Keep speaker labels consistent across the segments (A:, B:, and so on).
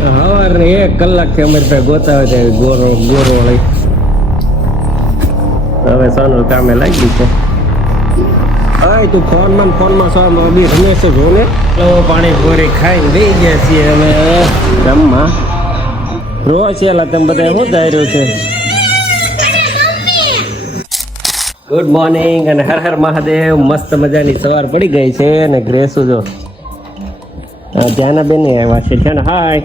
A: સવારે એક કલાકથી અમારી પાસે ગોતાવે છે ગોરો ગોરો લઈ હવે સોનલ કામે લાગી છે. હા તું ફોનમાં ફોનમાં સો બી રમેશ જો ને પાણી પૂરી ખાઈને બેસી ગયા છીએ અમે જમવા. રોજ છેલા તમે બધા શું ધાર્યું છે? ગુડ મોર્નિંગ અને હર હર મહાદેવ મસ્ત મજાની સવાર પડી ગઈ છે અને ગ્રેસુ જો? ધ્યાન બેન આવ્યા છે છે ને હાય.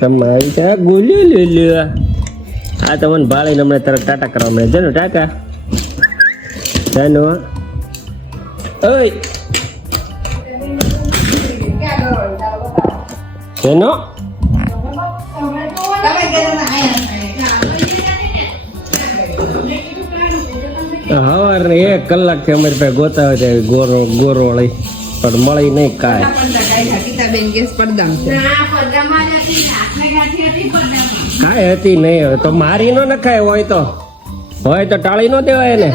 A: તમારી છે ગુલ્યું લીલ્યું આ તમને ભાળીને હમણાં તરત ટાટા કરવા મળે જનો ટાટા જાનો ઓય જેનો હવાર એક કલાકથી અમારી પાસે ગોતાવે છે ગોરો ગોરો લઈ પણ મળી નહીં કાંઈ કાંઈ હતી નહીં હવે તો મારી નો નખાય હોય તો. હોય તો ટાળી નો દેવાય ને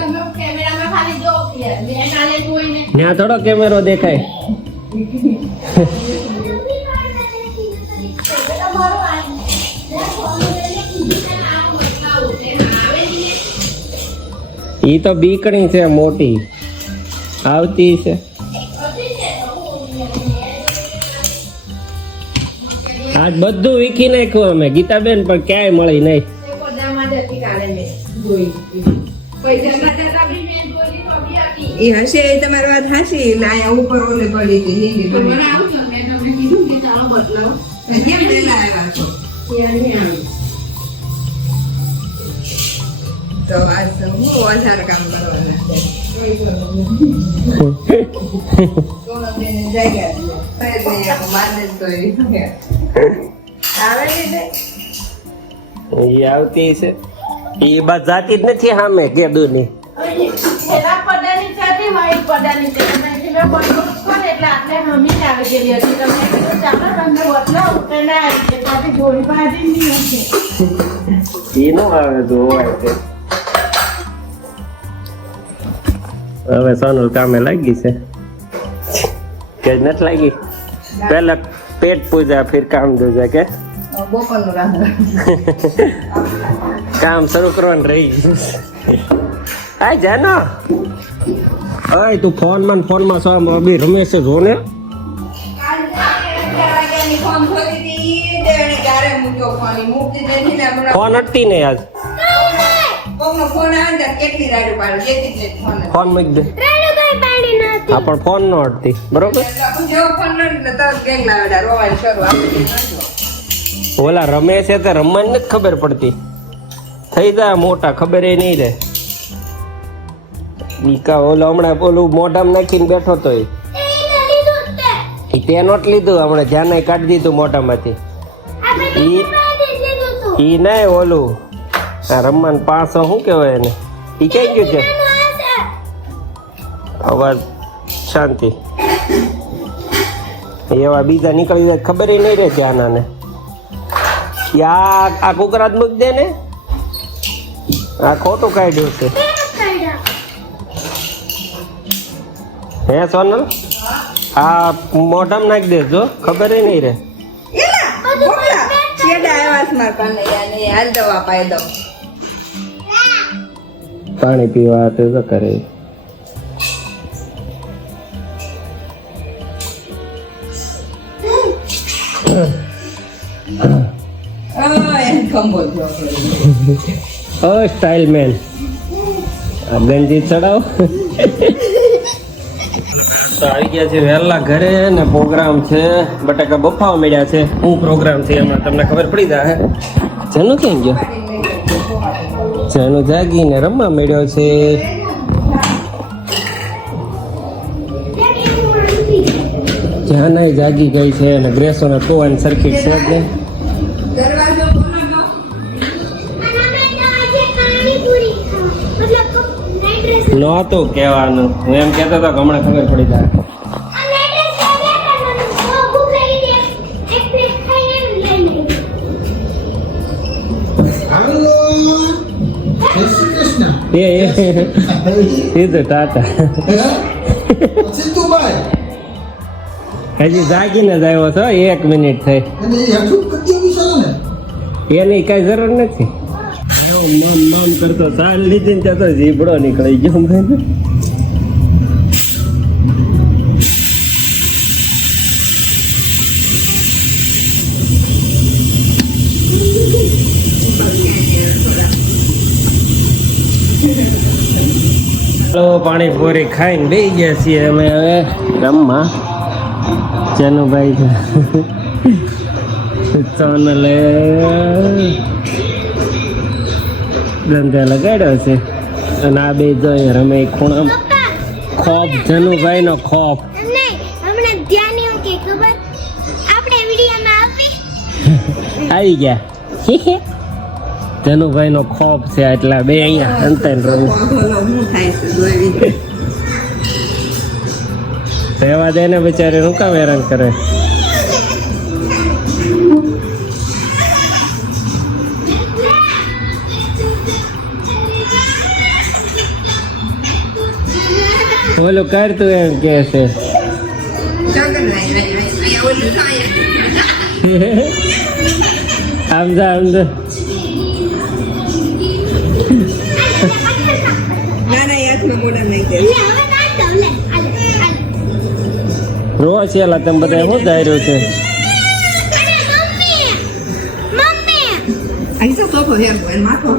A: ત્યાં થોડો કેમેરો દેખાય. ઈ તો બીકણી છે મોટી. આવતી છે. આજ બધું વીખી નાખ્યું અમે ગીતાબેન પણ ક્યાંય મળી નહીં
B: એ હશે એ તમારી વાત હાસી એટલે ઉપર ઓલે પડી હતી લીલી પડી હતી. કેમ વહેલા આવ્યા છો તો આજ હું વધારે કામ કરવાના છે. સોનલબેને જાગ્યા છે. કઈ દઈએ તો માને જ તો એ.
A: આવતી છે. એ બસ જાતી જ નથી સામે કેદુની
C: ની
A: હવે સોનલ કામે લાગી છે. કે નથી લાગી? પેલા પેટ પૂજા ફિર કામ દૂજા કે
B: બપોરનું રાહ
A: કામ શરૂ કરવાનું રહી ગયું આ જાનો અય તું ફોનમાં ફોનમાં સો બી રમેશ છે જો ને
B: ફોન ખોલી હતી તેણે ક્યારે મૂક્યો ફોન ઈ મૂકતી નથી ને હમણાં
A: ફોન અટતી નહીં આજ
B: કોકનો ફોન આવે ને કેટલી રાડું પાડે જેથી જ નથી ફોન
A: ફોન મૂકી દે હા પણ ફોન નો અટતી બરોબર? ઓલા રમે છે તે રમવાની નથી ખબર પડતી. થઈ જાય મોટા ખબર એ નહીં રે ઈ કા ઓલો હમણાં ઓલું મોઢામાં નાખીને બેઠો તો એ. તે નોટ લીધું હમણાં ધ્યાન કાઢી દીધું મોઢામાંથી. ઈ નહીં ઓલું. આ રમવાનું પાસો શું કહેવાય એને? ઈ કઈ ગયું છે? અવાજ શાંતિ. એવા બીજા નીકળી જાય, ખબર નહીં રહે ધ્યાનાને યા આ આ કુકરાત મૂકી દે ને. આ ખોટું કાઢ્યું છે. હે, સોનલ? આ મોઢામાં નાખી દેજો, ખબર નહીં રે
B: છેડા આવ્યા છે મારા કનૈયા ને હાલ દવા પાઈ દઉં
A: પાણી પીવા કરે. સ્ટાઇલ મેન આ ગંજી ચડાવ. તો આવી ગયા છે વહેલા ઘરે ને પ્રોગ્રામ છે બટાકા બફાવા મળ્યા છે. શું પ્રોગ્રામ છે એમાં તમને ખબર પડી જાય જેનું કેમ ગયો? જેનું જાગીને રમવા મળ્યો છે. જ્યાં જાગી ગઈ છે અને ગ્રેસોના ટોવાની સર્કિટ છે જ નહીં નહોતું કહેવાનું. હું એમ કહેતો હતો હમણાં ખબર પડી જાય. હજી જાગીને જ આવ્યો છો એક મિનિટ થઈ. એની કઈ જરૂર નથી. મમ મમ કરતો સાલ લીધી ને જીભડો નીકળી ગયો મને. ચાલો પાણીપુરી ખાઈને બે ગયા છીએ અમે હવે રમવા ચનુભાઈ ચનલે ધંધે લગાડ્યો છે. અને આ બે જોઈએ રમે ખૂણા ખોફ જનુભાઈ નો ખોફ
D: આવી.
A: ગયા. જનુભાઈ નો ખોફ છે એટલા બે અહીંયા અંતે રમે.
B: વાંધો ન હું થાય છે દોરી
A: રહેવા દે ને બિચારે શું કામ હેરાન કરે?
B: દે
D: લે હવે ના તો લે હાલે હાલે
A: રો છે એલા તમે બધા શું ધાર્યું છે
D: અરે મમ્મી મમ્મી
B: અહીં તો સોફો હેર માથો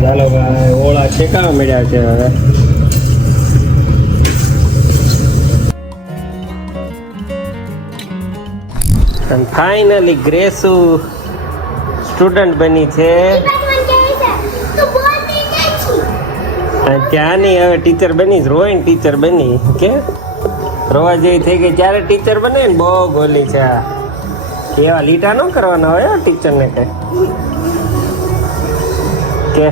A: ચાલો ભાઈ ઓળા શેકાવા મળ્યા છે હવે અને ફાઇનલી ગ્રેસુ સ્ટુડન્ટ બની છે. ત્યાંની હવે ટીચર બની રોઈન ટીચર બની. કે રોવા જેવી થઈ ગઈ. ત્યારે ટીચર બને ને, બહુ ગોલી છે આ. એવા લીટા ન કરવાના હોય ટીચરને કે. કે?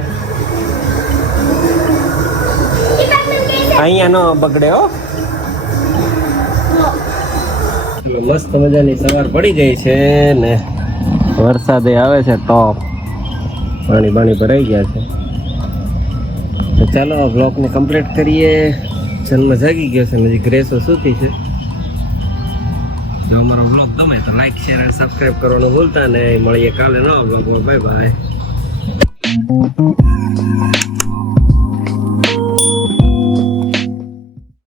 A: અહીંયા ન બગડે હો. મસ્ત મજાની સવાર પડી ગઈ છે ને વરસાદ આવે છે ટોપ પાણી પાણી ભરાઈ ગયા છે. તો ચાલો બ્લોકને કમ્પ્લીટ કરીએ. જન્મ જાગી ગયો છે હજી ગ્રેસો સૂતી છે. જો અમારો બ્લોગ ગમે તો લાઈક શેર અને સબસ્ક્રાઈબ કરવાનું ભૂલતા નહીં. મળીએ કાલે નવા બ્લોગમાં. Bye bye